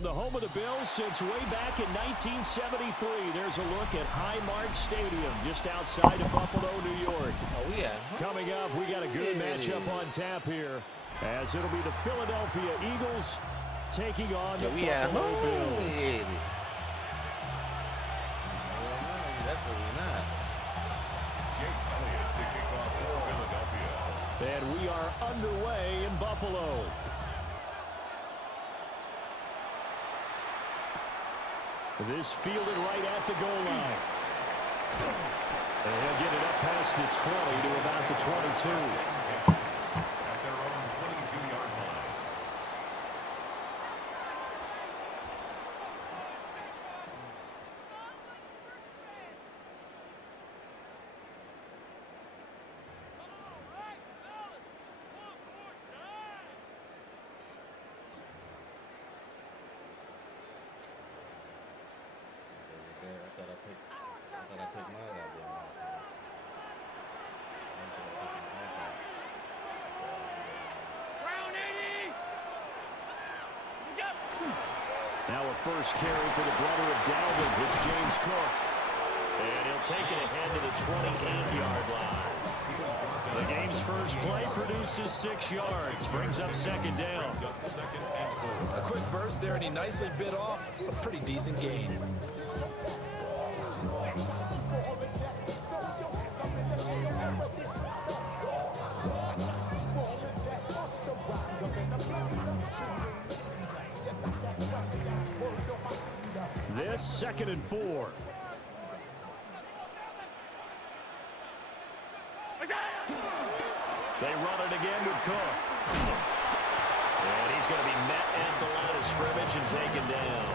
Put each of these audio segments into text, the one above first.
From the home of the Bills since way back in 1973, there's a look at Highmark Stadium just outside of Buffalo, New York. Oh, yeah. Coming up, we got a good matchup on tap here, as it'll be the Philadelphia Eagles taking on the Buffalo Bills. That's really not. Jake Elliott to kick off for Philadelphia. And we are underway in Buffalo. This fielded right at the goal line. And he'll get it up past the 20 to about the 22. At their own 22-yard line. I thought I picked mine out there. Now a first carry for the brother of Dalvin. It's James Cook. And he'll take it ahead to the 28-yard line. The game's first play produces 6 yards. Brings up second down. A quick burst there, and he nicely bit off a pretty decent gain. This 2nd and 4. They run it again with Cook. And he's going to be met at the line of scrimmage and taken down.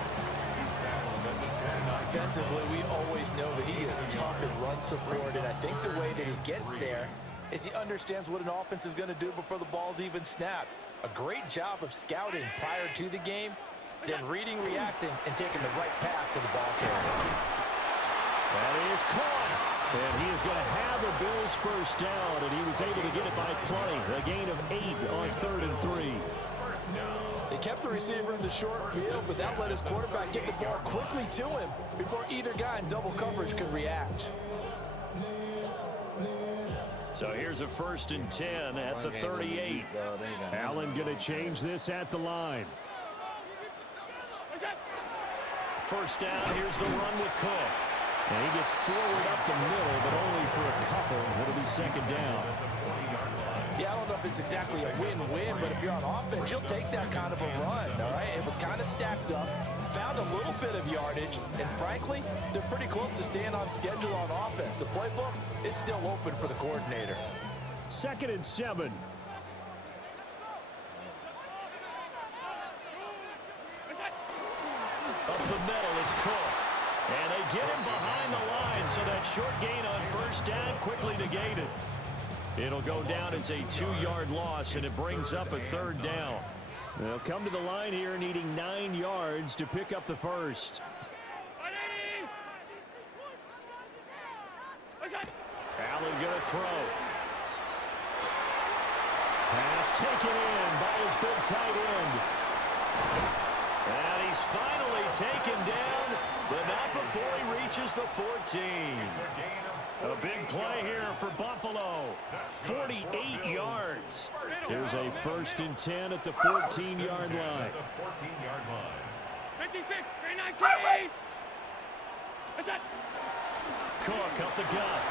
Defensively, we always know that he is tough in run support, and I think the way that he gets there is he understands what an offense is going to do before the ball's even snapped. A great job of scouting prior to the game, then reading, reacting, and taking the right path to the ball carrier. That is caught. And he is going to have a Bills first down, and he was able to get it by play. A gain of 8 on 3rd and 3. They kept the receiver in the short field, but that let his quarterback get the ball quickly to him before either guy in double coverage could react. So here's a 1st and 10 at the 38. Allen going to change this at the line. First down, here's the run with Cook. And he gets forward up the middle, but only for a couple. It'll be second down. Yeah, I don't know if it's exactly a win-win, but if you're on offense, you'll take that kind of a run, all right? It was kind of stacked up, found a little bit of yardage, and frankly, they're pretty close to staying on schedule on offense. The playbook is still open for the coordinator. 2nd and 7. Up the middle, it's Cook. And they get him behind the line, so that short gain on first down quickly negated. It'll go down as a 2-yard loss, and it brings up a 3rd down. They'll come to the line here needing 9 yards to pick up the first. Allen going to throw. Pass taken in by his big tight end. And he's finally taken down, but not before he reaches the 14. A big play here for Buffalo. 48 yards. Here's a 1st and 10 at the 14-yard line. 56, 319. Cook up the gut.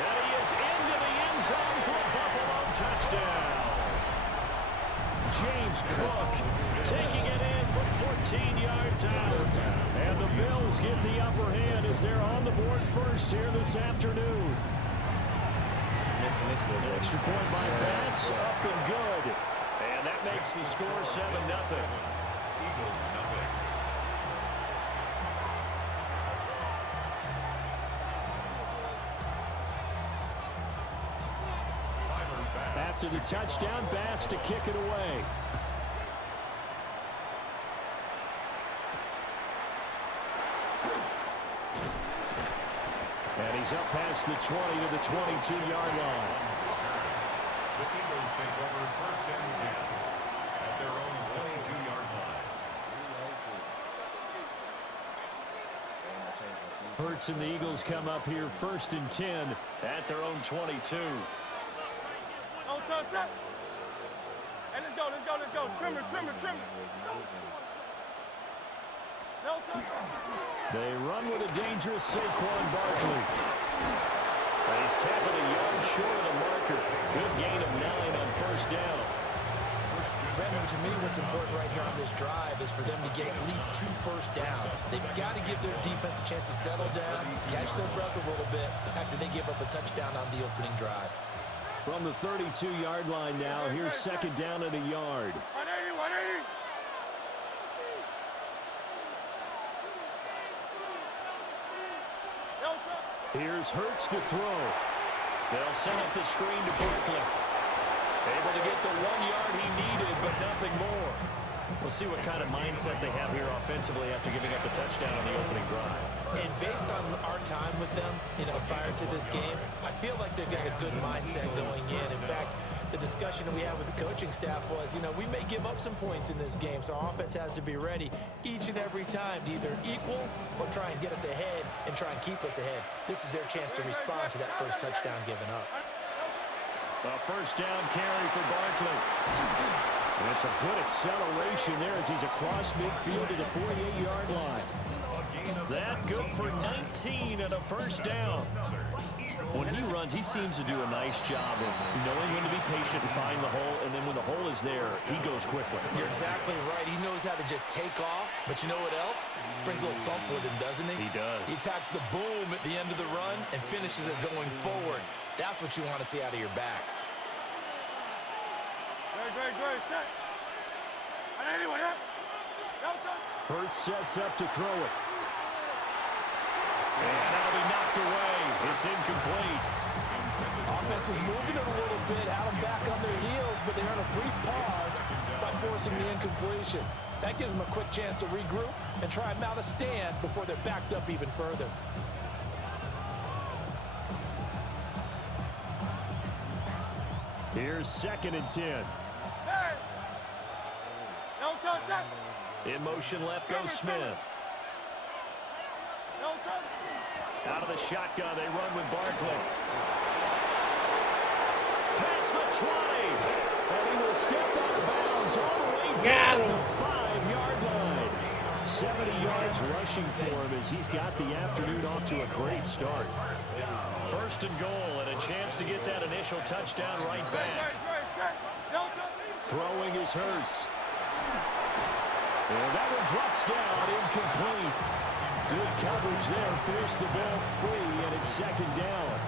And he is into the end zone for a Buffalo touchdown. James Cook taking it in from 14 yards out. And the Bills get the upper hand as they're on the board first here this afternoon. Extra point by Bass, up and good. And that makes the score 7-0. Eagles, nothing. After the touchdown, Bass to kick it away. And he's up past the 20 to the 22-yard line. The Eagles take over 1st and 10 at their own 22-yard line. Hurts and the Eagles come up here 1st and 10 at their own 22. Oh, touch it. Hey, let's go, let's go, let's go. Trimmer, trimmer, trimmer. No touch. They run with a dangerous Saquon Barkley. And he's tackled a yard short of the marker. Good gain of 9 on 1st down. Brandon, to me, what's important right here on this drive is for them to get at least 2 first downs. They've got to give their defense a chance to settle down, catch their breath a little bit after they give up a touchdown on the opening drive. From the 32-yard line now, here's 2nd down and a yard. 180, 180. No touch. Here's Hurts to throw. They'll send up the screen to Barkley. Able to get the 1 yard he needed, but nothing more. We'll see what kind of mindset they have here offensively after giving up the touchdown on the opening drive. And based on our time with them, prior to this game, I feel like they've got a good mindset going in. In fact, the discussion that we had with the coaching staff was, we may give up some points in this game, so our offense has to be ready each and every time to either equal or try and get us ahead and try and keep us ahead. This is their chance to respond to that first touchdown given up. A 1st down carry for Barkley. And it's a good acceleration there as he's across midfield to the 48-yard line. That good for 19 and a 1st down. When he runs, he seems to do a nice job of knowing when to be patient and find the hole, and then when the hole is there, he goes quickly. You're exactly right. He knows how to just take off, but you know what else? Brings a little thump with him, doesn't he? He does. He packs the boom at the end of the run and finishes it going forward. That's what you want to see out of your backs. Great, set. 180, 180. No touch. Hurts sets up to throw it. And that'll be knocked away. It's incomplete. Offense was moving it a little bit, had them back on their heels, but they earned a brief pause by forcing the incompletion. That gives them a quick chance to regroup and try and mount a stand before they're backed up even further. Here's 2nd and 10. Hey. No touch, set. In motion left goes Smith. No touch. Out of the shotgun, they run with Barkley. Past the 20. And he will step out of bounds all the way down the 5-yard line. 70 yards rushing for him as he's got the afternoon off to a great start. 1st and goal and a chance to get that initial touchdown right back. No touch. Throwing is Hurts. And that one drops down, incomplete. Good coverage there, forced the ball free, and it's 2nd down.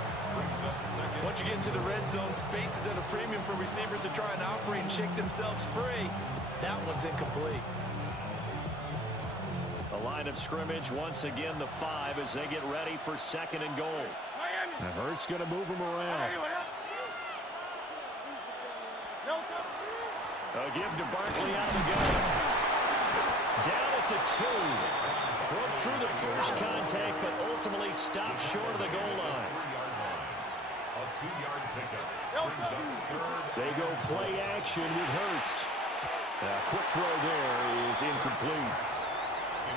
Once you get into the red zone, space is at a premium for receivers to try and operate and shake themselves free. That one's incomplete. The line of scrimmage, once again, the 5 as they get ready for 2nd and goal. And Hurts going to move him around. No touch. A give to Barkley out of the gun. Down at the 2. Broke through the first contact, but ultimately stopped short of the goal line. A 2-yard pickup. Brings up 3rd. They go play action with Hurts. A quick throw there is incomplete.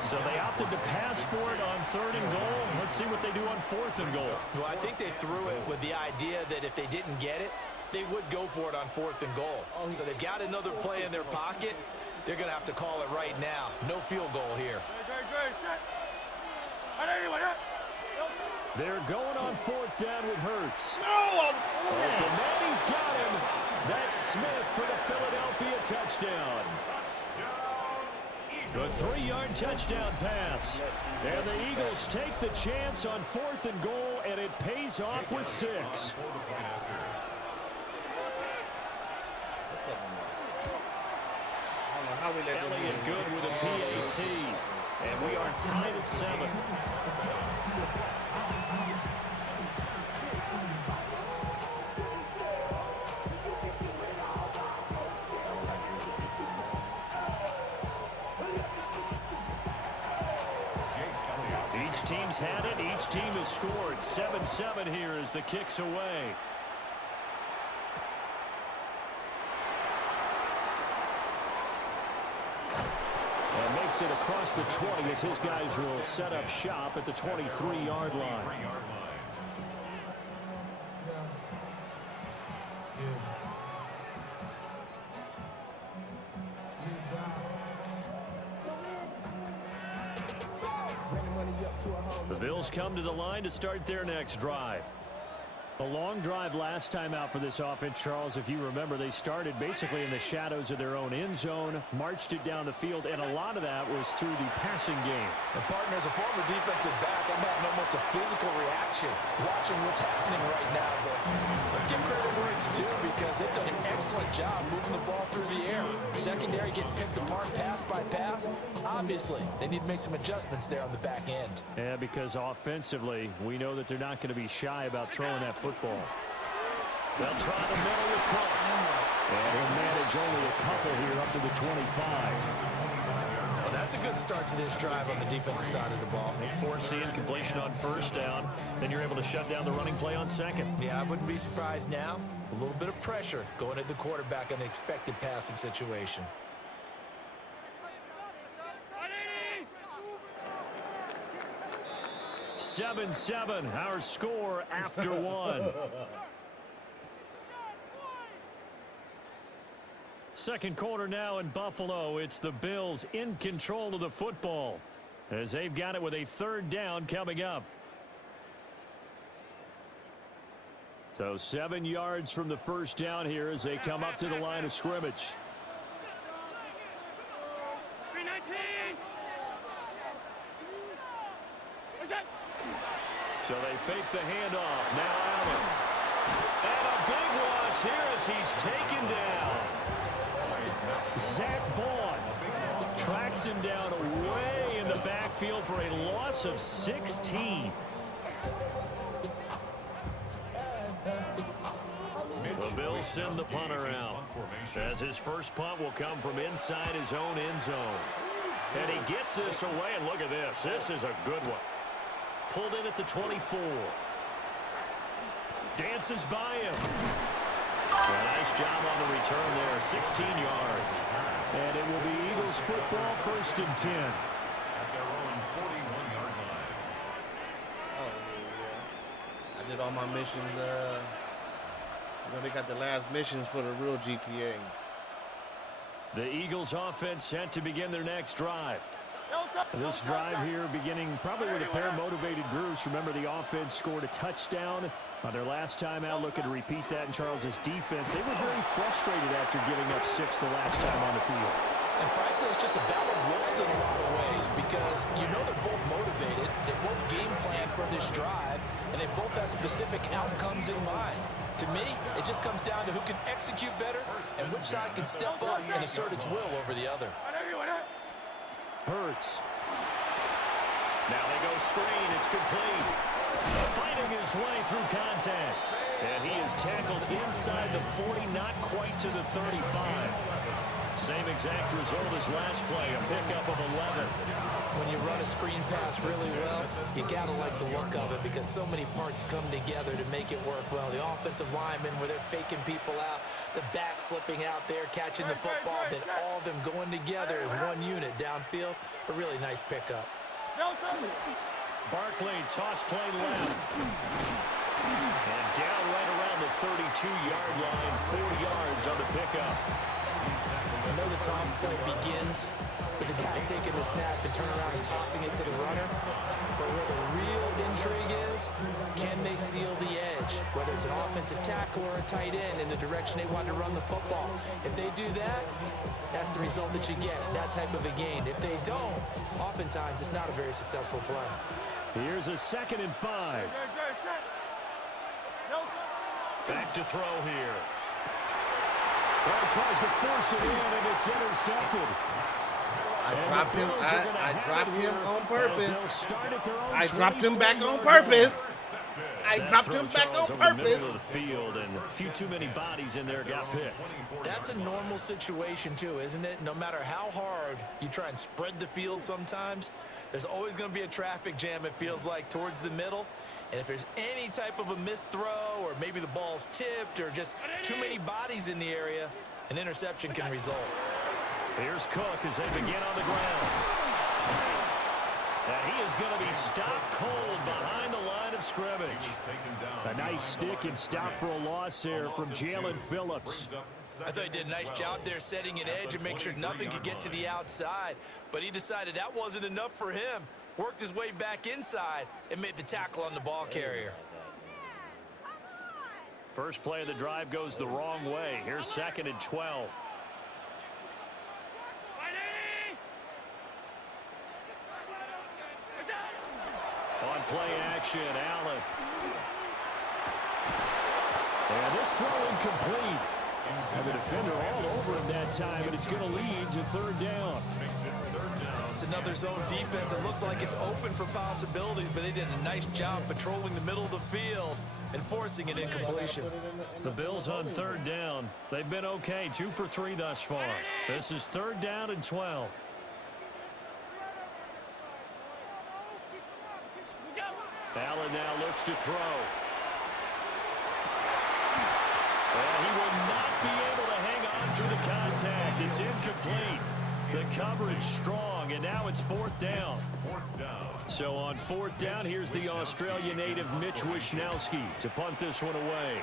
So they opted to pass for it on 3rd and goal. Let's see what they do on 4th and goal. Well, I think they threw it with the idea that if they didn't get it, they would go for it on 4th and goal. So they've got another play in their pocket. They're going to have to call it right now. No field goal here. Great, set. 180, 180. They're going on 4th down with Hurts. No, The man, he's got him. That's Smith for the Philadelphia touchdown. A 3-yard touchdown pass. And the Eagles take the chance on 4th and goal, and it pays off with 6. What's up, man? I don't know how we let them Elliott win. good with a PAT. And we are tied at 7. Each team's had it. Each team has scored. 7-7 here as the kick's away. And makes takes it across the 20 as his guys will set up shop at the 23-yard line. The Bills come to the line to start their next drive. A long drive last time out for this offense, Charles. If you remember, they started basically in the shadows of their own end zone, marched it down the field, and a lot of that was through the passing game. And partner, as a former defensive back, I'm having almost a physical reaction watching what's happening right now. But let's give credit where it's due because they've done an excellent job moving the ball through the air. Secondary getting picked apart pass by pass. Obviously, they need to make some adjustments there on the back end. Yeah, because offensively, we know that they're not going to be shy about throwing that football. They'll try the middle with Clark. And he'll manage only a couple here up to the 25. Well, that's a good start to this drive on the defensive side of the ball. They force the incompletion on first down. Then you're able to shut down the running play on second. Yeah, I wouldn't be surprised now. A little bit of pressure going at the quarterback on the expected passing situation. 7-7, our score after one. Second quarter now in Buffalo. It's the Bills in control of the football as they've got it with a third down coming up. So 7 yards from the first down here as they come up to the line of scrimmage. So they fake the handoff. Now Allen. And a big loss here as he's taken down. Zach Bond tracks him down away in the backfield for a loss of 16. The Bills send the punter out as his first punt will come from inside his own end zone. And he gets this away, and look at this. This is a good one. Pulled in at the 24. Dances by him. A nice job on the return there. 16 yards. And it will be Eagles football, 1st and 10. At their own 41-yard line. Oh, yeah. I did all my missions. They got the last missions for the real GTA. The Eagles offense set to begin their next drive. This drive here beginning probably with a pair of motivated groups. Remember, the offense scored a touchdown on their last time out. Looking to repeat that in Charles's defense. They were very frustrated after giving up 6 the last time on the field. And frankly, it's just a battle of wills in a lot of ways because you know they're both motivated. They both game plan for this drive, and they both have specific outcomes in mind. To me, it just comes down to who can execute better and which side can step up and assert its will over the other. Hurts. Now they go screen. It's complete. Fighting his way through contact. And he is tackled inside the 40, not quite to the 35. Same exact result as last play, a pickup of 11. When you run a screen pass really well, you gotta like the look of it because so many parts come together to make it work well. The offensive linemen where they're faking people out, the back slipping out there, catching the football, then all of them going together as one unit downfield. A really nice pickup. Barkley, toss play left. And down right around the 32-yard line, 4 yards on the pickup. I know the toss play begins with the guy taking the snap and turning around and tossing it to the runner. But where the real intrigue is, can they seal the edge? Whether it's an offensive tackle or a tight end in the direction they want to run the football. If they do that, that's the result that you get, that type of a gain. If they don't, oftentimes it's not a very successful play. Here's a 2nd and 5. Back to throw here. Well, tries to force it in, and it's intercepted. I dropped him on purpose. I dropped him back on purpose. I dropped him back on purpose. Of the field, and a few too many bodies in there got picked. That's a normal situation too, isn't it? No matter how hard you try and spread the field sometimes, there's always going to be a traffic jam, it feels like, towards the middle. And if there's any type of a missed throw or maybe the ball's tipped or just too many bodies in the area, an interception can result. Here's Cook as they begin on the ground. And he is going to be stopped cold behind the line of scrimmage. A nice stick and stop for a loss there from Jalen Phillips. I thought he did a nice job there setting an edge and make sure nothing could get to the outside. But he decided that wasn't enough for him. Worked his way back inside and made the tackle on the ball carrier. First play of the drive goes the wrong way. Here's 2nd and 12. On play action, Allen. And this throw incomplete. And the defender all over him that time, and it's going to lead to 3rd down. It's another zone defense. It looks like it's open for possibilities, but they did a nice job patrolling the middle of the field and forcing an incompletion. The Bills on 3rd down. They've been okay, 2 for 3 thus far. This is 3rd down and 12. Allen now looks to throw. And he will not be able to hang on through the contact. It's incomplete. The coverage strong, and now it's 4th down. So on 4th down, here's the Australia native Mitch Wishnowski to punt this one away.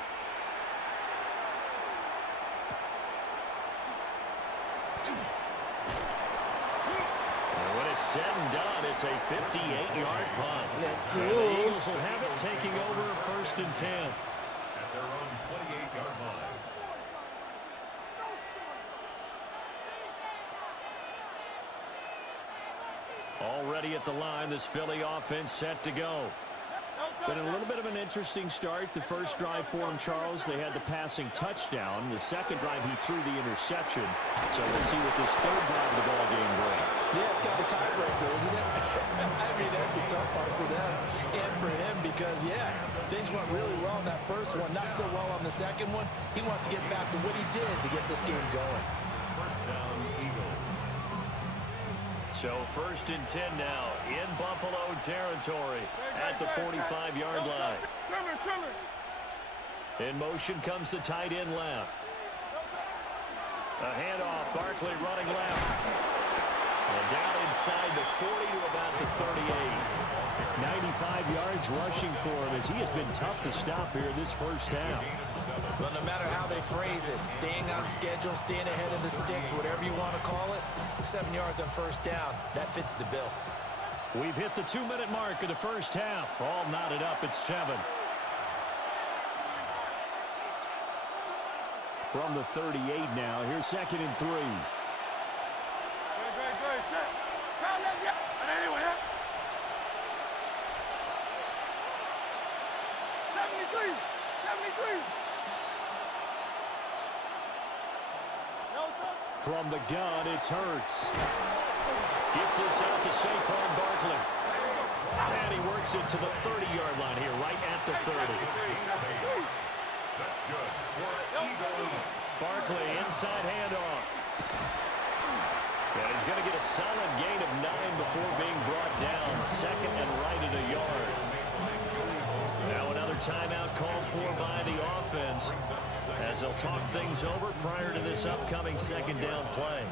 And when it's said and done, it's a 58-yard punt. And the Eagles will have it taking over 1st and 10. At their own 28-yard line. Already at the line, this Philly offense set to go. Been a little bit of an interesting start. The first drive for him, Charles, they had the passing touchdown. The second drive, he threw the interception. So we'll see what this 3rd drive of the ball game brings. Yeah, it's kind of a tiebreaker, isn't it? I mean, that's a tough part for them and for him because, yeah, things went really well in that first one, not so well on the second one. He wants to get back to what he did to get this game going. First down, Eagles. So 1st and 10 now in Buffalo territory at the 45-yard line. In motion comes the tight end left. A handoff, Barkley running left. And down inside the 40 to about the 38. 95 yards rushing for him as he has been tough to stop here this first half. Well, no matter how they phrase it, staying on schedule, staying ahead of the sticks, whatever you want to call it, 7 yards on 1st down, that fits the bill. We've hit the 2-minute mark of the first half. All knotted up at 7. From the 38 now, here's 2nd and 3. From the gun, it's Hurts. Gets this out to Saquon Barkley. And he works it to the 30-yard line here, right at the 30. That's good. For Eagles. Barkley, inside handoff. And he's going to get a solid gain of 9 before being brought down. 2nd and right at a yard. Now another timeout called for by the offense as they'll talk things over prior to this upcoming 2nd down play.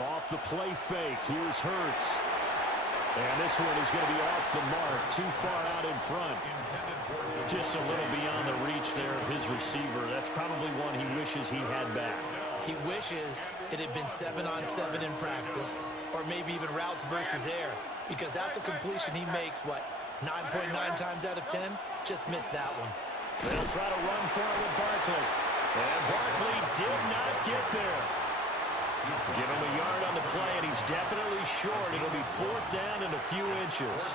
Off the play fake, here's Hurts. And this one is going to be off the mark, too far out in front. Just a little beyond the reach there of his receiver. That's probably one he wishes he had back. He wishes it had been 7-on-7 in practice, or maybe even routes versus air, because that's a completion he makes, what, 9.9 times out of 10? Just missed that one. They'll try to run for it with Barkley. And Barkley did not get there. Give him a yard on the play, and he's definitely short. It'll be 4th down and a few inches.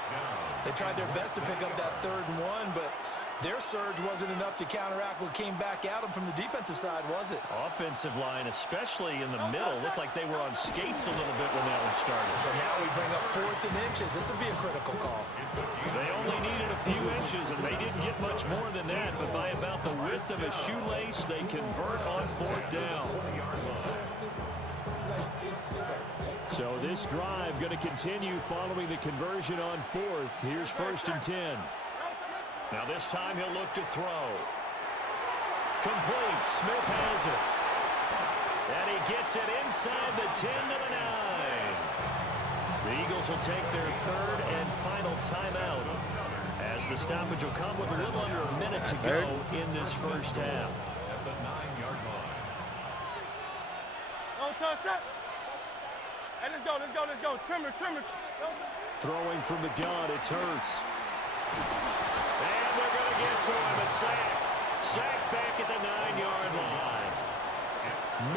They tried their best to pick up that 3rd and 1, but their surge wasn't enough to counteract what came back at them from the defensive side, was it? Offensive line, especially in the middle, looked like they were on skates a little bit when that one started. So now we bring up 4th and inches. This would be a critical call. They only needed a few inches, and they didn't get much more than that, but by about the width of a shoelace, they convert on 4th down. So this drive going to continue following the conversion on fourth. Here's 1st and 10. Now this time he'll look to throw. Complete. Smith has it. And he gets it inside the 10 to the 9. The Eagles will take their 3rd and final timeout, as the stoppage will come with a little under a minute to go in this first half. At the 9-yard line. No touch it. Hey, let's go, let's go, let's go. Trimmer. Throwing from the gun, it's Hurts. And they're going to get to him. A sack. Sack back at the 9-yard line.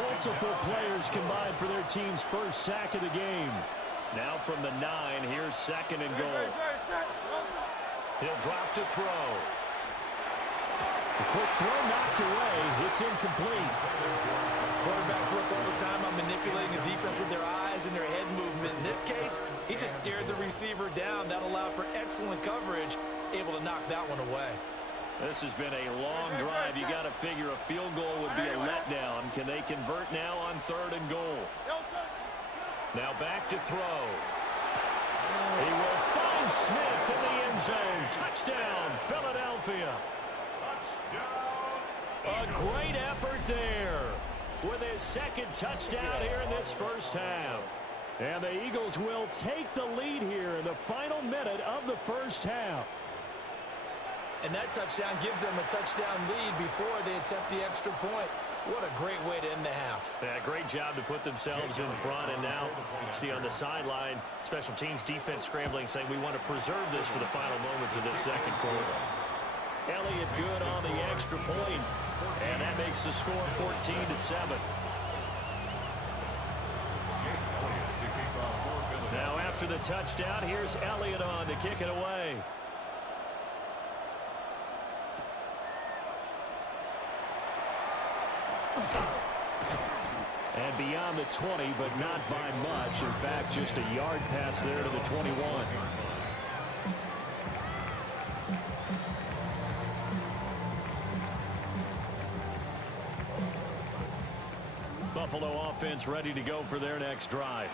Multiple players combined for their team's first sack of the game. Now from the 9, here's 2nd and goal. He'll drop to throw. A quick throw knocked away. It's incomplete. Quarterbacks work all the time on manipulating the defense with their eyes and their head movement. In this case, he just stared the receiver down. That allowed for excellent coverage, able to knock that one away. This has been a long drive. You got to figure a field goal would be a letdown. Can they convert now on 3rd and goal? Now back to throw. He will find Smith in the end zone. Touchdown, Philadelphia. A great effort there with his 2nd touchdown here in this first half. And the Eagles will take the lead here in the final minute of the first half. And that touchdown gives them a touchdown lead before they attempt the extra point. What a great way to end the half. Yeah, great job to put themselves in front. And now, see on the sideline, special teams defense scrambling, saying we want to preserve this for the final moments of this second quarter. Elliott good on the extra point. And that makes the score 14-7. Now after the touchdown, here's Elliott on to kick it away. And beyond the 20, but not by much. In fact, just a yard pass there to the 21. Buffalo offense ready to go for their next drive.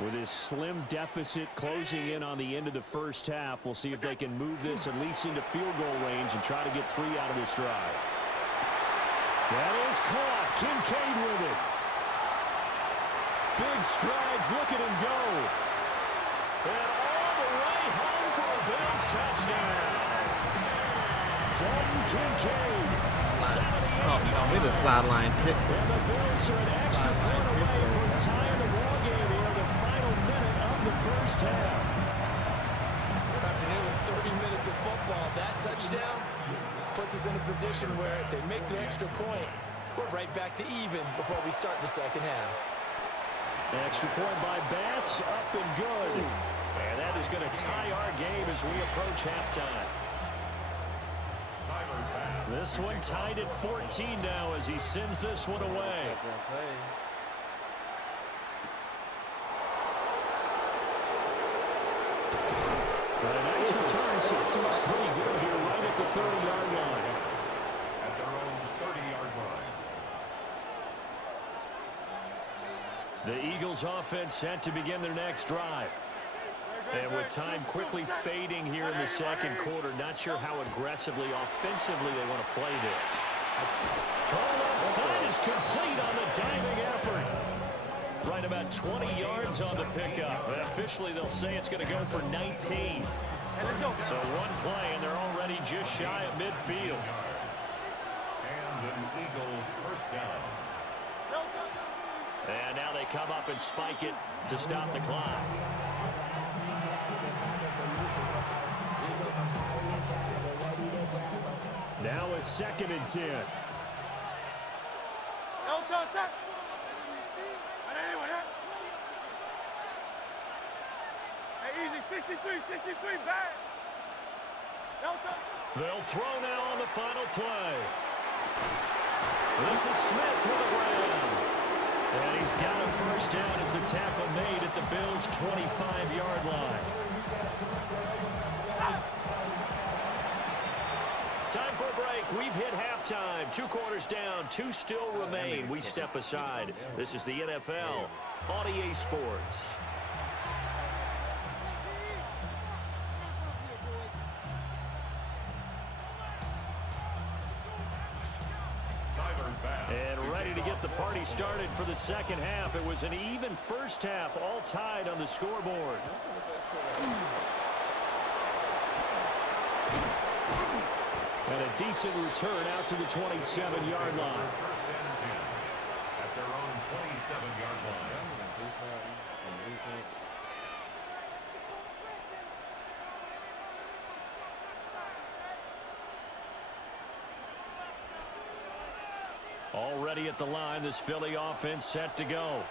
With his slim deficit closing in on the end of the first half, we'll see if they can move this at least into field goal range and try to get 3 out of this drive. That is caught. Kincaid with it. Big strides. Look at him go. And all the way home for a Bills touchdown. Dalton Kincaid. 78 with a sideline tip. And the Bills are an extra point away from tying the ball game here in the final minute of the first half. After nearly 30 minutes of football, that touchdown puts us in a position where if they make the extra point, we're right back to even before we start the second half. Extra point by Bass, up and good. And that is going to tie our game as we approach halftime. This one tied at 14 now as he sends this one away. But a nice return sets him up pretty good here right at the 30-yard line. At their own 30-yard line. The Eagles offense set to begin their next drive. And with time quickly fading here in the second quarter, not sure how aggressively, offensively they want to play this. Throw left side is complete on the diving effort. Right about 20 yards on the pickup. And officially, they'll say it's going to go for 19. So one play, and they're already just shy of midfield. And an Eagles first down. And now they come up and spike it to stop the clock. Now a 2nd and 10. Hey, easy, 63, back. They'll throw now on the final play. This is Smith with a grab. And he's got a first down as the tackle made at the Bills' 25-yard line. Time for a break. break. We've hit halftime. 2 quarters down. 2 still remain. We step aside. This is the NFL on EA Sports. And ready to get the party started for the second half. It was an even first half, all tied on the scoreboard. And a decent return out to the 27-yard line. First and 10 at their own 27-yard line. Already at the line, this Philly offense set to go.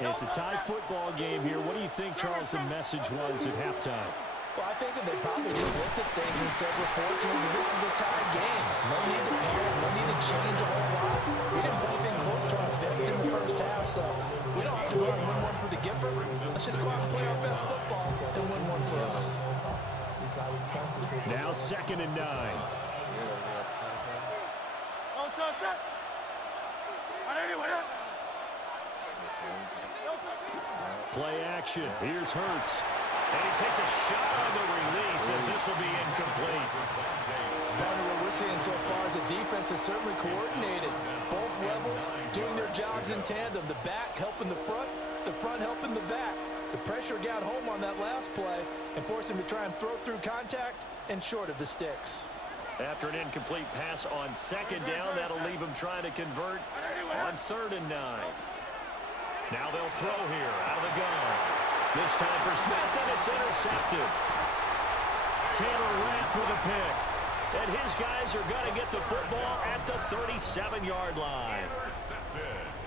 It's a tie football game here. What do you think, Charles, the message was at halftime? Well, I think that they probably just looked at things and said, we're fortunate that this is a tie game. No need to panic, no need to change a whole lot. We didn't put anything close to our best in the first half, so we don't have to go out and win one for the Gipper. Let's just go out and play our best football and win one for us. Now 2nd and 9. Play action. Here's Hurts. And he takes a shot on the release as this will be incomplete. Barney, what we're seeing so far is the defense is certainly coordinated. Both levels doing their jobs in tandem. The back helping the front helping the back. The pressure got home on that last play and forced him to try and throw through contact and short of the sticks. After an incomplete pass on 2nd down, that'll leave him trying to convert on 3rd and 9. Now they'll throw here out of the gun. This time for Smith, and it's intercepted. Taylor Rapp with a pick. And his guys are going to get the football at the 37-yard line.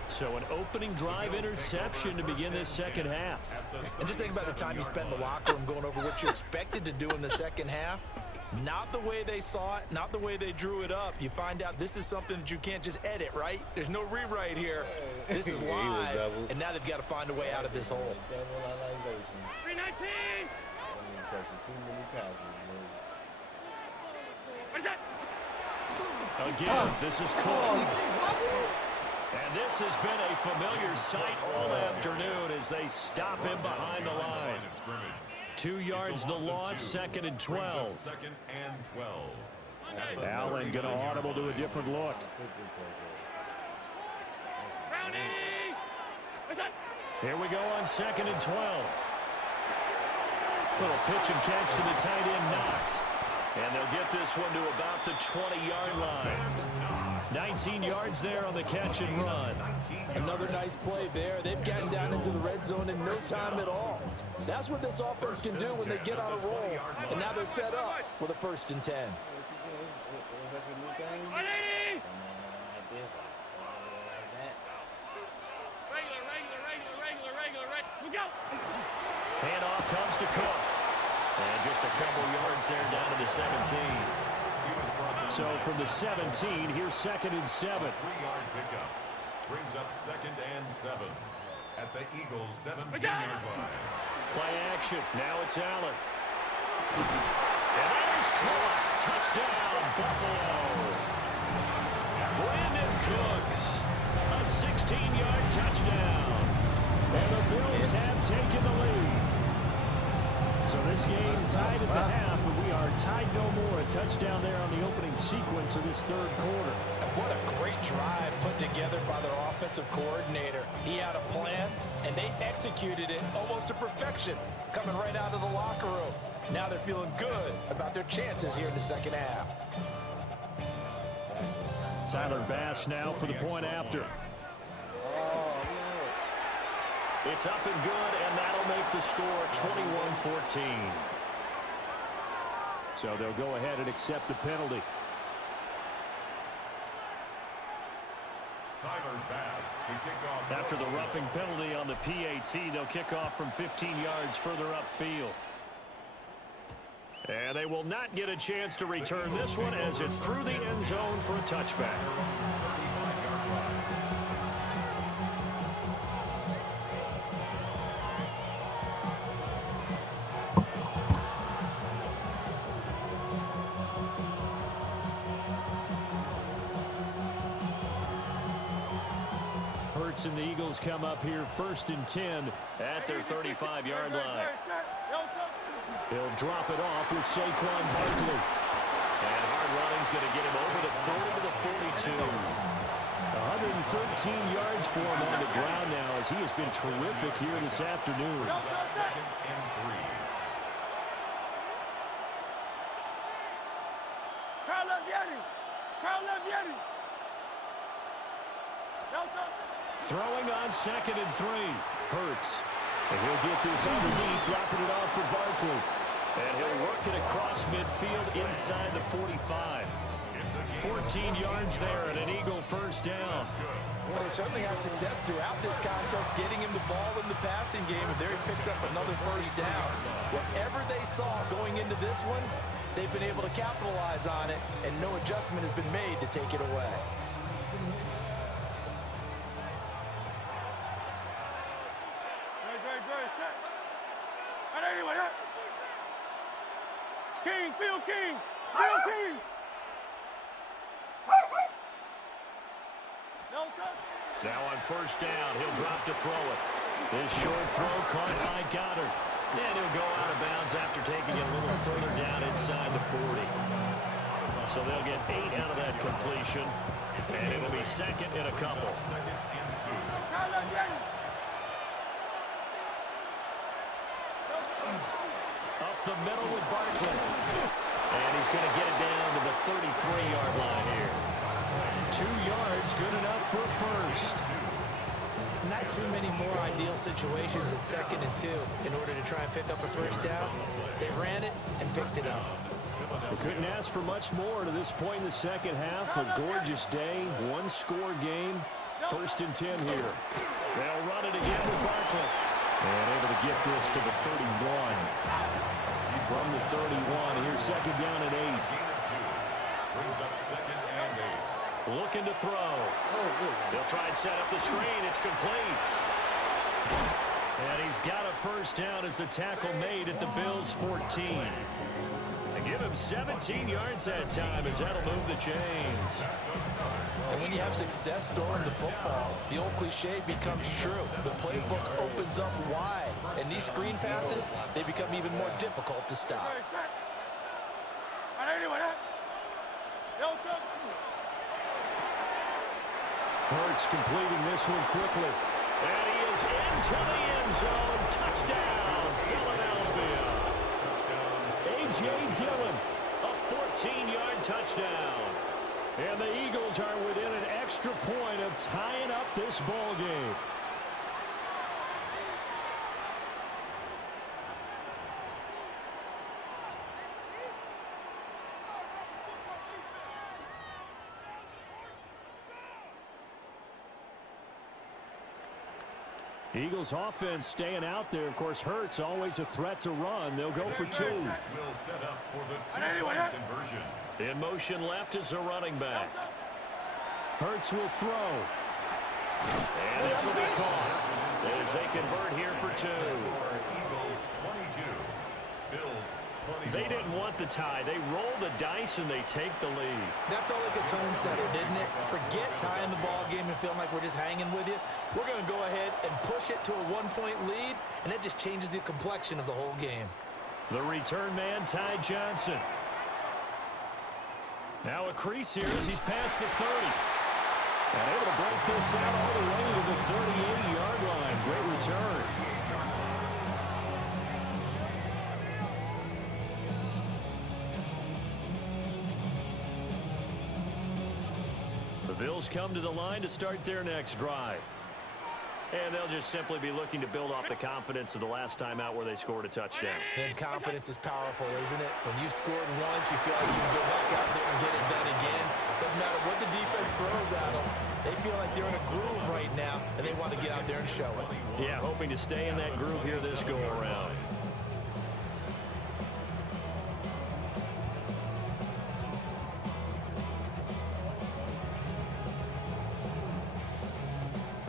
So an opening drive interception to begin this second half. And just think about the time you spent in the locker room going over what you expected to do in the second half. Not the way they saw it, not the way they drew it up. You find out this is something that you can't just edit, right? There's no rewrite here. This is live, and now they've got to find a way out of this hole. 319! Again, this is Cole. And this has been a familiar sight all afternoon as they stop him behind the line. 2 yards the loss, 2nd and 12. 2nd and 12. Allen going to audible to a different look. Here we go on 2nd and 12. Little pitch and catch to the tight end, Knox. And they'll get this one to about the 20-yard line. 19 yards there on the catch and run. Another nice play there. They've gotten down into the red zone in no time at all. That's what this offense can do when they get on a roll. And now they're set up with a 1st and 10. Handoff comes to Cook. And just a couple yards there down to the 17. So from the 17, here's 2nd and 7. 3-yard pickup brings up 2nd and 7 at the Eagles' 17-yard line. Play action. Now it's Allen. And there's Cook. Touchdown, Buffalo. Brandon Cooks. A 16-yard touchdown. And the Bills have taken the lead. So this game tied at the half, but we are tied no more. A touchdown there on the opening sequence of this 3rd quarter. And what a great drive put together by their offensive coordinator. He had a plan, and they executed it almost to perfection, coming right out of the locker room. Now they're feeling good about their chances here in the second half. Tyler Bass now for the point after. It's up and good, and that'll make the score 21-14. So they'll go ahead and accept the penalty. Tyler Bass to kick off. After the roughing penalty on the PAT, they'll kick off from 15 yards further upfield. And they will not get a chance to return this one as it's through the end zone for a touchback. and the Eagles come up here 1st and 10 at their 35-yard line. He'll drop it off with Saquon Barkley. And hard running's going to get him over the 40 to the 42. 113 yards for him on the ground now as he has been terrific here this afternoon. 2nd and 3. Throwing on 2nd and 3. Hurts. And he'll get this underneath, dropping it off for Barkley. And he'll work it across midfield inside the 45. 14 yards there and an Eagle first down. Well, they certainly had success throughout this contest, getting him the ball in the passing game, and there he picks up another first down. Whatever they saw going into this one, they've been able to capitalize on it, and no adjustment has been made to take it away. King, Phil King, Phil King. Now on first down, he'll drop to throw it. This short throw caught by Goddard. And he'll go out of bounds after taking it a little further down inside the 40. So they'll get 8 out of that completion. And it'll be 2nd and a couple. Up the middle with Barkley. And he's going to get it down to the 33-yard line here. 2 yards, good enough for a first. Not too many more ideal situations at 2nd and 2 in order to try and pick up a first down. They ran it and picked it up. We couldn't ask for much more to this point in the second half. A gorgeous day, one-score game. 1st and 10 here. They'll run it again with Barkley. And able to get this to the 31. From the 31, here's 2nd down and 8. Brings up 2nd and 8. Looking to throw. They'll try and set up the screen. It's complete. And he's got a first down as the tackle made at the Bills' 14. They give him 17 yards that time as that'll move the chains. And when you have success throwing the football, the old cliche becomes true. The playbook opens up wide. And these screen passes, they become even more difficult to stop. Hurts completing this one quickly. And he is into the end zone. Touchdown, Philadelphia. A.J. Dillon, a 14-yard touchdown. And the Eagles are within an extra point of tying up this ball game. Eagles offense staying out there. Of course, Hurts always a threat to run. They'll go for 2. Will set up for the 2-point conversion. In motion left is a running back. Hurts will throw. And this will be caught as they convert here for 2. Eagles 22. Bills 21. They didn't want the tie. They roll the dice and they take the lead. That felt like a tone setter, didn't it? Forget tying the ball game and feeling like we're just hanging with you. We're going to go ahead and push it to a 1-point lead, and that just changes the complexion of the whole game. The return man, Ty Johnson. Now a crease here as he's past the 30. And able to break this out all the way to the 38-yard line. Great return. The Bills come to the line to start their next drive. And they'll just simply be looking to build off the confidence of the last time out where they scored a touchdown. And confidence is powerful, isn't it? When you've scored once, you feel like you can go back out there and get it done again. Doesn't matter what the defense throws at them. They feel like they're in a groove right now, and they want to get out there and show it. Yeah, hoping to stay in that groove here this go-around.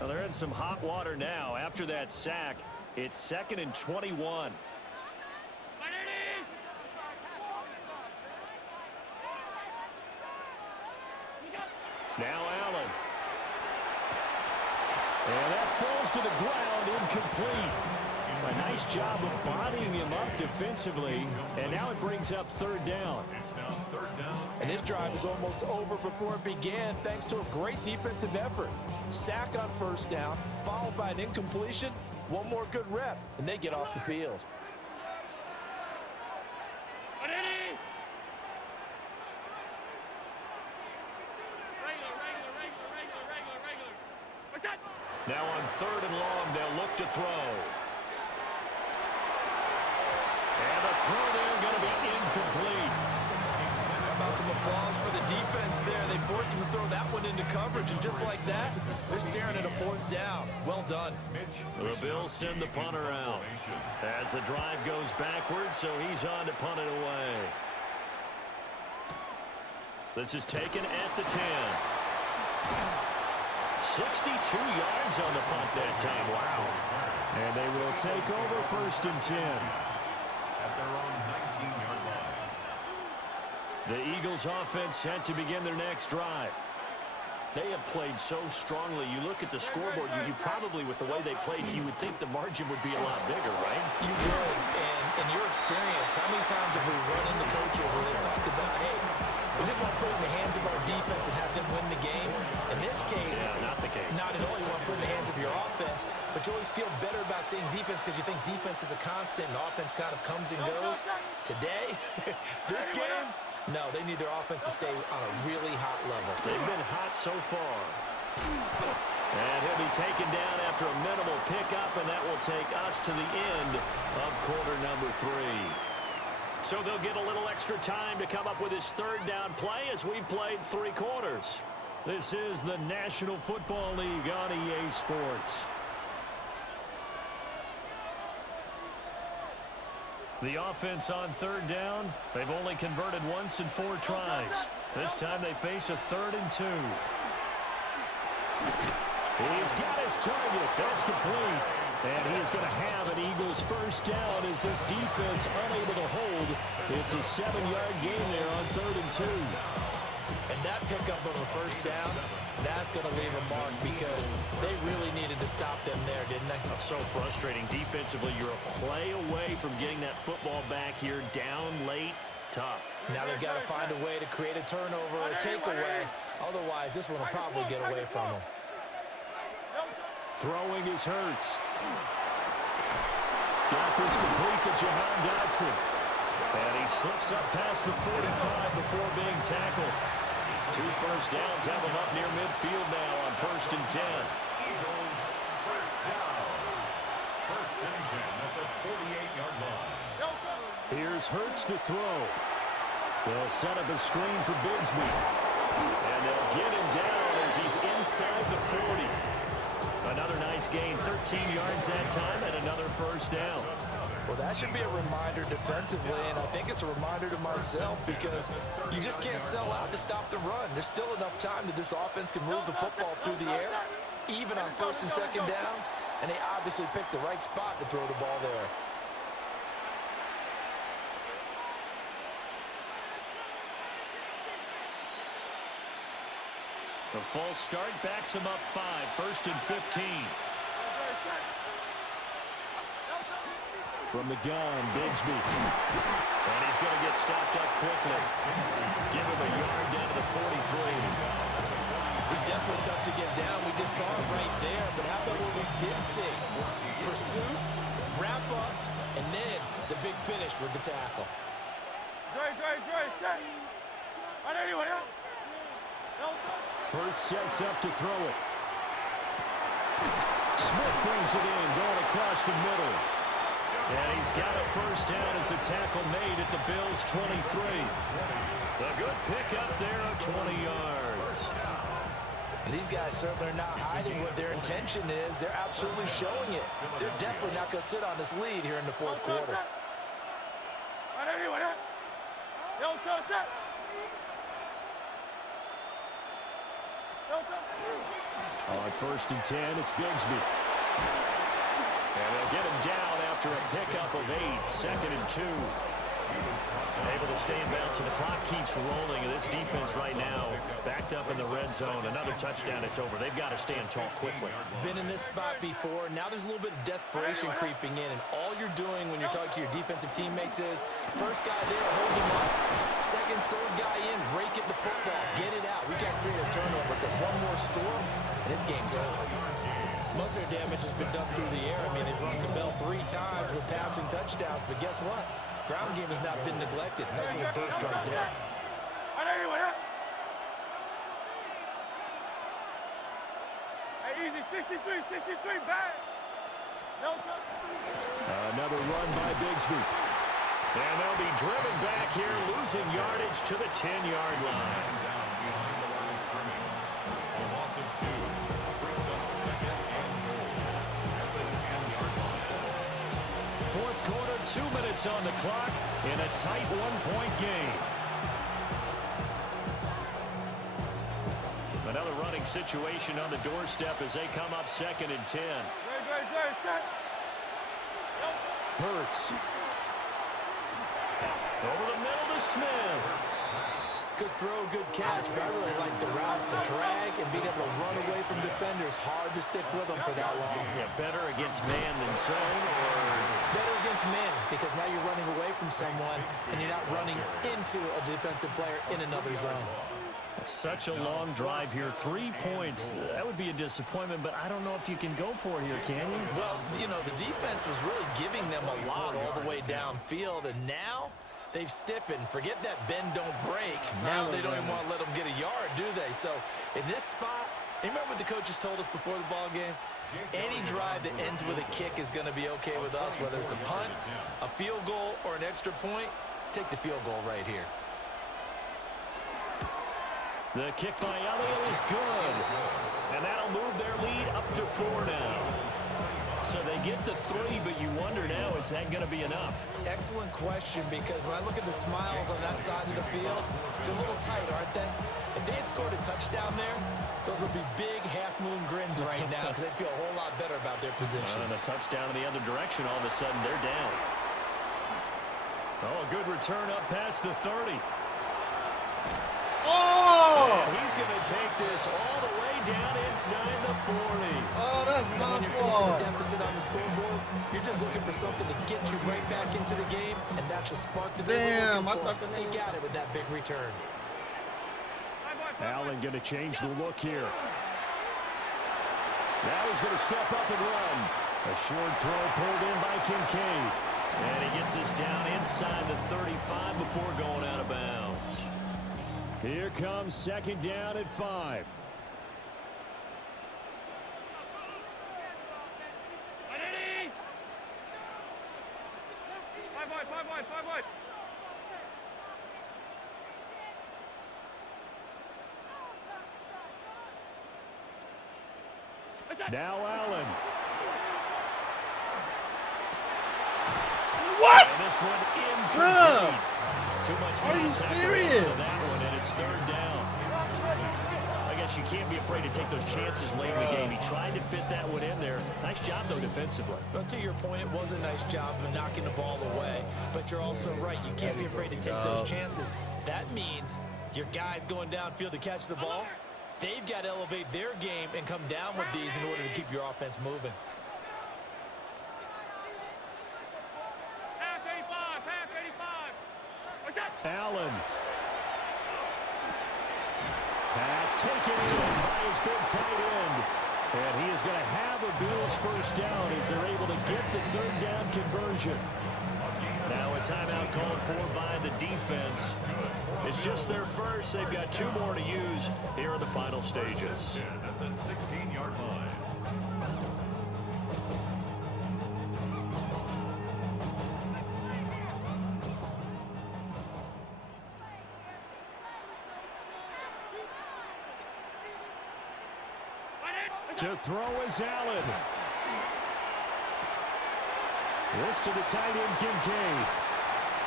They're in some hot water now. After that sack, it's 2nd and 21. Now Allen. And incomplete. A nice job of bodying him up defensively, and now it brings up third down. It's now third down. And this drive is almost over before it began thanks to a great defensive effort. Sack on first down, followed by an incompletion. One more good rep, and they get off the field. Now on third and long, they'll look to throw. And the throw there going to be incomplete. How about some applause for the defense there? They forced him to throw that one into coverage, and just like that, they're staring at a fourth down. Well done. The Bills send the punter out as the drive goes backwards, so he's on to punt it away. This is taken at the 10. 62 yards on the punt that time. Wow. And they will take over first and 10. At their own 19-yard line. The Eagles offense set to begin their next drive. They have played so strongly. You look at the scoreboard, you probably, with the way they played, you would think the margin would be a lot bigger, right? You would. And in your experience, how many times have we run into coaches where they've talked about, hey, we just want to put it in the hands of our defense and have them win the game? In this case, not the case. Not at all. You want to put it in the hands of your offense, but you always feel better about saying defense because you think defense is a constant and offense kind of comes and goes. Today, this game, no, they need their offense to stay on a really hot level. They've been hot so far. And he'll be taken down after a minimal pickup, and that will take us to the end of quarter number 3. So they'll get a little extra time to come up with his third down play as we've played 3 quarters. This is the National Football League on EA Sports. The offense on third down, they've only converted once in 4 tries. This time they face a 3rd and 2. He's got his target. That's complete. And he is going to have an Eagles first down as this defense unable to hold. It's a 7-yard gain there on 3rd and 2. And that pickup of a first down, that's going to leave a mark because they really needed to stop them there, didn't they? So frustrating. Defensively, you're a play away from getting that football back here down late. Tough. Now they've got to find a way to create a turnover or a takeaway. Otherwise, this one will probably get away from them. Throwing is Hurts. Got this complete to Jahan Dotson. And he slips up past the 45 before being tackled. 2 first downs have him up near midfield now on 1st and 10. Eagles first down. 1st and 10 at the 48-yard line. Here's Hurts to throw. They'll set up a screen for Bigsby. And they'll get him down as he's inside the 40. Another nice gain, 13 yards that time, and another first down. Well, that should be a reminder defensively, and I think it's a reminder to myself because you just can't sell out to stop the run. There's still enough time that this offense can move the football through the air, even on 1st and 2nd downs, and they obviously picked the right spot to throw the ball there. The false start backs him up 5, 1st and 15. From the gun, Bigsby. And he's going to get stopped up quickly. Give him a yard down to the 43. He's definitely tough to get down. We just saw it right there. But how about what we did see? Pursuit, wrap up, and then the big finish with the tackle. Hurts sets up to throw it. Smith brings it in, going across the middle. And he's got a first down as the tackle made at the Bills' 23. A good pickup there of 20 yards. And these guys certainly are not hiding what their intention is. They're absolutely showing it. They're definitely not going to sit on this lead here in the 4th quarter. On 1st and 10, it's Bigsby. And they'll get him down after a pickup of 8, 2nd and 2. Able to to stay in bounds, and the clock keeps rolling. And this defense right now, backed up in the red zone. Another touchdown, it's over. They've got to stand tall quickly. Been in this spot before. Now there's a little bit of desperation creeping in, and all you're doing when you're talking to your defensive teammates is, first guy there, hold him up. Second, third guy in, rake at the football. Get it out. We got to create a turnover because one more score, and this game's over. Most of their damage has been done through the air. I mean, they've rung the bell 3 times with passing touchdowns, but guess what? Ground game has not been neglected. Nice little burst right there. Hey, easy, 63, back. No touch. Another run by Bigsby. And they'll be driven back here, losing yardage to the 10-yard line. Down behind the line of scrimmage. A loss of 2 brings up second and goal at the 10-yard line. Fourth quarter, 2 minutes on the clock in a tight 1-point game. Another running situation on the doorstep as they come up second and 10. Great, set. Hurts. Over the middle to Smith. Good throw, good catch, but I really like the route, the drag, and being able to run away from defenders. Hard to stick with them for that long. Yeah, better against man than zone, or better against man, because now you're running away from someone, and you're not running into a defensive player in another zone. Such a long drive here. 3 points. That would be a disappointment, but I don't know if you can go for it here, can you? Well, you know, the defense was really giving them a lot all the way downfield, and now they've stiffened. Forget that bend, don't break. Now they don't even want to let them get a yard, do they? So in this spot, remember what the coaches told us before the ball game? Any drive that ends with a kick is going to be okay with us, whether it's a punt, a field goal, or an extra point. Take the field goal right here. The kick by Elliott is good. And that'll move their lead up to 4 now. So they get the 3, but you wonder now, is that going to be enough? Excellent question, because when I look at the smiles on that side of the field, they're a little tight, aren't they? If they had scored a touchdown there, those would be big half-moon grins right now because they'd feel a whole lot better about their position. And a touchdown in the other direction, all of a sudden they're down. Oh, a good return up past the 30. Oh! And he's going to take this all the way down inside the 40. Oh, that's And my when you're facing a fault. deficit on the scoreboard, you're just looking for something to get you right back into the game, and that's the spark that they're Damn, I looking thought for. the They got it with that big return. Allen going to change the look here. Now he's going to step up and run. A short throw pulled in by Kincaid. And he gets us down inside the 35 before going out of bounds. Here comes second down at 5. Five wide. Now Allen. What? And this one Bruh. incomplete. Too much Are you contact serious? on that one, and it's 3rd down. I guess you can't be afraid to take those chances late in the game. He tried to fit that one in there. Nice job, though, defensively. But to your point, it was a nice job of knocking the ball away. But you're also right. You can't be afraid to take those chances. That means your guys going downfield to catch the ball, they've got to elevate their game and come down with these in order to keep your offense moving. Pass 85. What's up? Allen. Pass taken in by his big tight end. And he is going to have a Bills first down as they're able to get the 3rd down conversion. Now a timeout called for by the defense. It's just their first. They've got 2 more to use here in the final stages. At the 16-yard line. To throw is Allen. This to the tight end, Kincaid.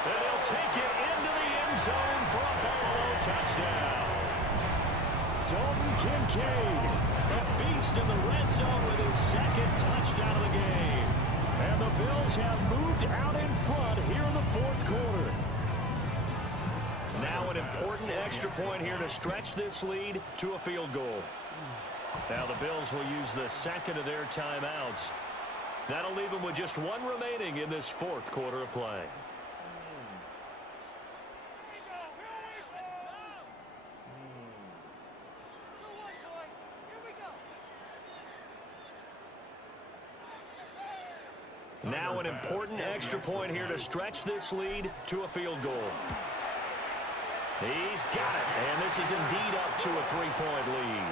And he'll take it into the end zone for a Buffalo touchdown. Dalton Kincaid, a beast in the red zone with his 2nd touchdown of the game. And the Bills have moved out in front here in the 4th quarter. Now an important extra point here to stretch this lead to a field goal. Now the Bills will use the second of their timeouts. That'll leave them with just one remaining in this fourth quarter of play. Now an important extra point here to stretch this lead to a field goal. He's got it, and this is indeed up to a three-point lead.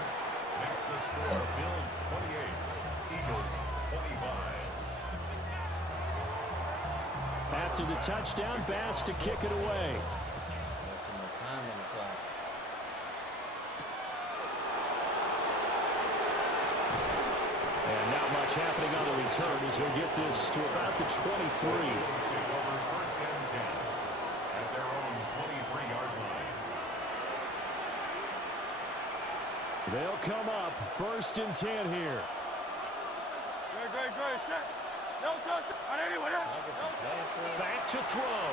Next, the score, Bills 28, Eagles 25. After the touchdown, Bass to kick it away. Time on the clock. And not much happening on the return as he'll get this to about the 23. Bills take over first and 10 at their own 23-yard line. They'll come up first and 10 here. Great. Check. No touch. Back to throw.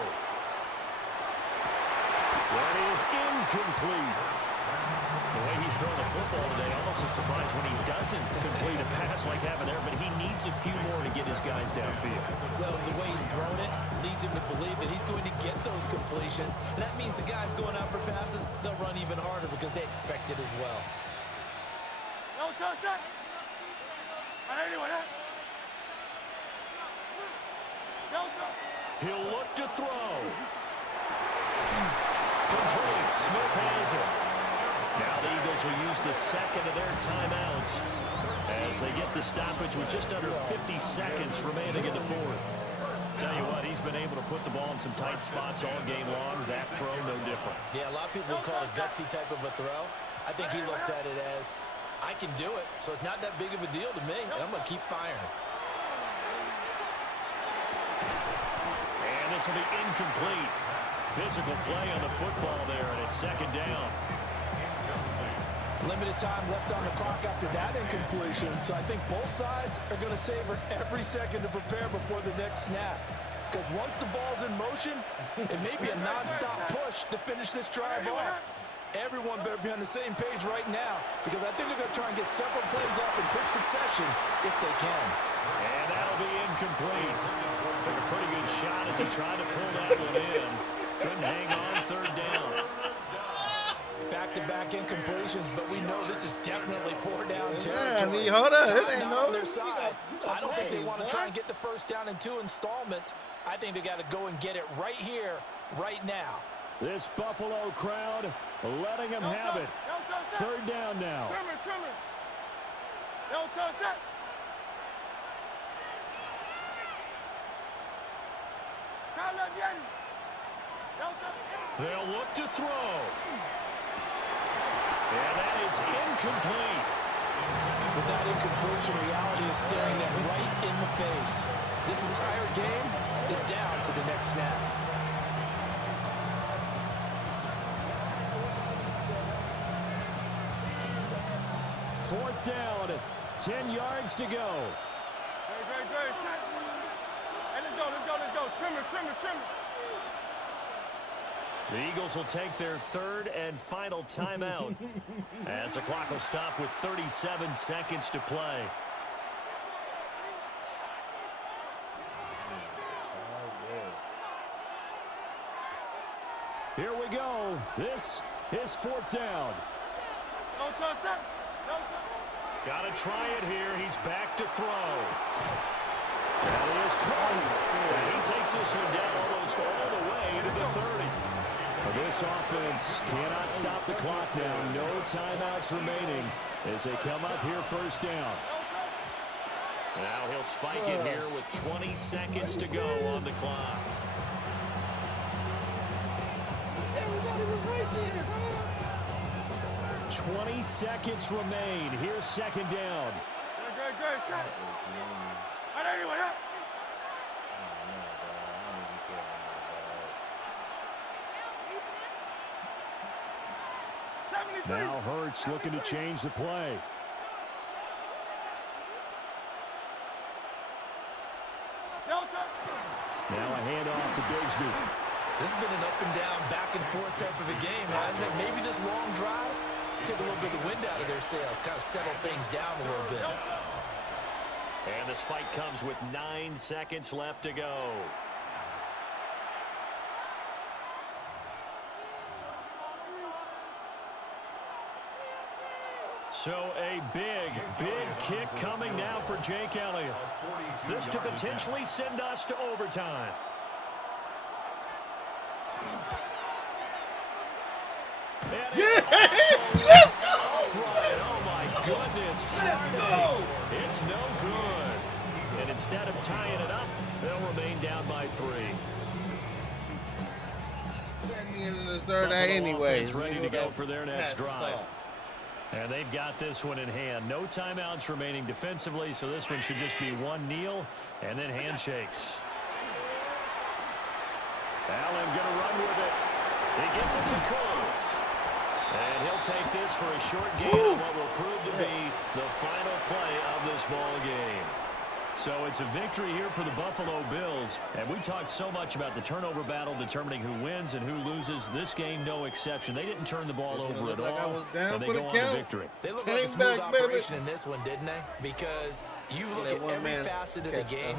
That is incomplete. The way he's throwing the football today, almost a surprise when he doesn't complete a pass like that there, but he needs a few more to get his guys downfield. Well, the way he's thrown it leads him to believe that he's going to get those completions. And that means the guys going out for passes, they'll run even harder because they expect it as well. No touch. He'll look to throw. Complete. Smith has it. Now the Eagles will use the second of their timeouts as they get the stoppage with just under 50 seconds remaining in the fourth. Tell you what, he's been able to put the ball in some tight spots all game long. That throw, no different. Yeah, a lot of people would call it a gutsy type of a throw. I think he looks at it as, I can do it, so it's not that big of a deal to me, and I'm going to keep firing. And this will be incomplete. Physical play on the football there, and it's second down. Limited time left on the clock after that incompletion, so I think both sides are going to savor every second to prepare before the next snap. Because once the ball's in motion, it may be a non-stop push to finish this drive off. Everyone better be on the same page right now, because I think they're going to try and get several plays off in quick succession if they can. And that'll be incomplete. Took a pretty good shot as he tried to pull that one in. Couldn't hang on third down. Back-to-back incompletions, but we know this is definitely four-down territory. Yeah, I mean, hold up. It ain't on no their side. I don't think they want to try and get the first down in 2 installments. I think they got to go and get it right here, right now. This Buffalo crowd letting them have it. Third down now. Trimmer. No touch it. They'll look to throw. And that is incomplete. With that incompletion, reality is staring them right in the face. This entire game is down to the next snap. Fourth down, 10 yards to go. Great. Hey, let's go. Trimmer. The Eagles will take their third and final timeout as the clock will stop with 37 seconds to play. Here we go. This is fourth down. No touch it. Got to try it here. He's back to throw. That is caught. And he takes this one down almost all the way to the 30. This offense cannot stop the clock now. No timeouts remaining as they come up here first down. Now he'll spike it here with 20 seconds to go on the clock. Everybody was right there. 20 seconds remain. Here's second down. Great. Now Hurts looking to change the play. Now a handoff to Bigsby. This has been an up and down, back and forth type of a game, hasn't it? Maybe this long drive, take a little bit of the wind out of their sails, kind of settle things down a little bit. And the spike comes with 9 seconds left to go. So a big kick coming now for Jake Elliott. This to potentially send us to overtime. Let's go! Oh, my goodness. Let's go! It's no good. And instead of tying it up, they'll remain down by 3. That needed to deserve that anyway. It's ready to go for their next drive. And they've got this one in hand. No timeouts remaining defensively, so this one should just be one kneel and then handshakes. Allen going to run with it. He gets it to close. And he'll take this for a short gain on what will prove to be the final play of this ball game. So it's a victory here for the Buffalo Bills. And we talked so much about the turnover battle determining who wins and who loses. This game, no exception. They didn't turn the ball over at all, and they go on to victory. They look like a smooth operation in this one, didn't they? Because you look at every facet of the game,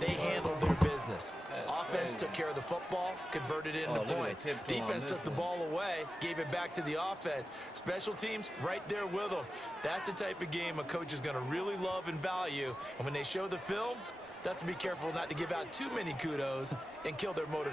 they handled their business. Offense took care of the football, converted it into points. Defense took the ball away, gave it back to the offense. Special teams, right there with them. That's the type of game a coach is going to really love and value. And when they show the film, they have to be careful not to give out too many kudos and kill their motivation.